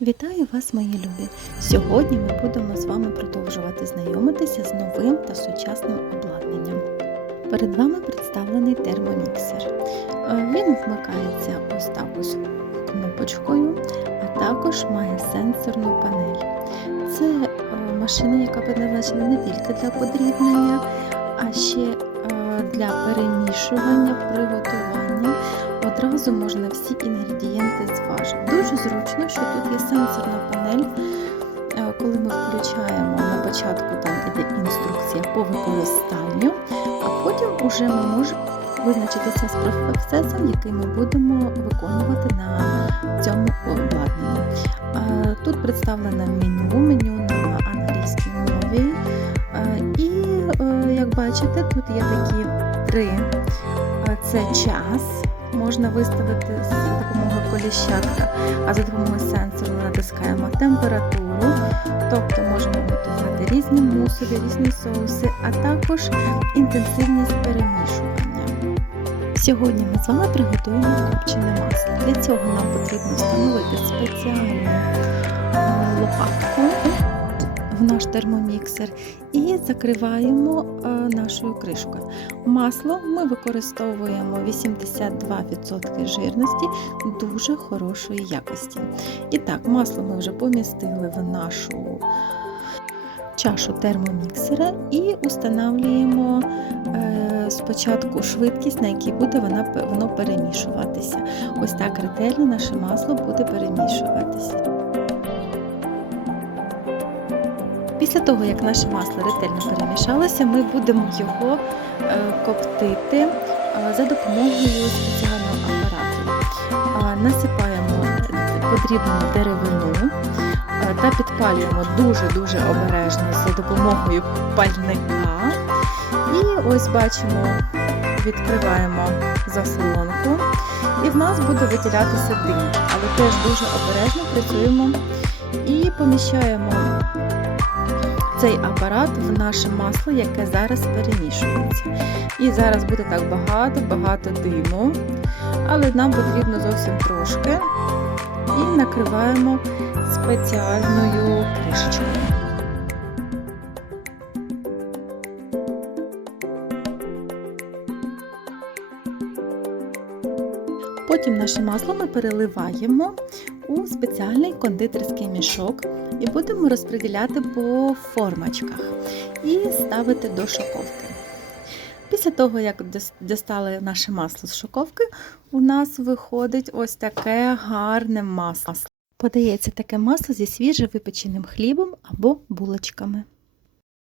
Вітаю вас, мої любі! Сьогодні ми будемо з вами продовжувати знайомитися з новим та сучасним обладнанням. Перед вами представлений термоміксер. Е, Він вмикається ось так ось кнопочкою, а також має сенсорну панель. Це е, машина, яка предназначена не тільки для подрібнення, а ще е, для перемішування, приготування. Одразу можна всі інгредієнти зважити. Зручно, що тут є сенсорна панель. Е, Коли ми включаємо на початку, там іде інструкція по використанню, а потім уже ми можемо визначитися з процесом, який ми будемо виконувати на цьому обладнанні. Е, Тут представлене меню, меню на англійській мові. Е, І як бачите, тут є такі три. Це час, можна виставити за допомогою коліщатка, а за допомогою сенсору натискаємо температуру, тобто можемо готувати різні мусові, різні соуси, а також інтенсивність перемішування. Сьогодні ми з вами приготуємо копчене масло. Для цього нам потрібно встановити спеціальну лопатку в наш термоміксер і закриваємо е, нашою кришкою. Масло ми використовуємо 82% жирності дуже хорошої якості. І так, масло ми вже помістили в нашу чашу термоміксера і установлюємо е, спочатку швидкість, на якій буде воно перемішуватися. Ось так ретельно наше масло буде перемішуватися. Після того, як наше масло ретельно перемішалося, ми будемо його е, коптити е, за допомогою спеціального апарату. Насипаємо подрібну деревину е, та підпалюємо дуже-дуже обережно за допомогою пальника. І ось бачимо, відкриваємо заслонку, і в нас буде виділятися дим, але теж дуже обережно працюємо і поміщаємо цей апарат в наше масло, яке зараз перемішується. І зараз буде так багато-багато диму, але нам потрібно зовсім трошки. І накриваємо спеціальною кришечкою. Потім наше масло ми переливаємо у спеціальний кондитерський мішок і будемо розподіляти по формочках і ставити до шоковки. Після того, як достали наше масло з шоковки, у нас виходить ось таке гарне масло. Подається таке масло зі свіже випеченим хлібом або булочками.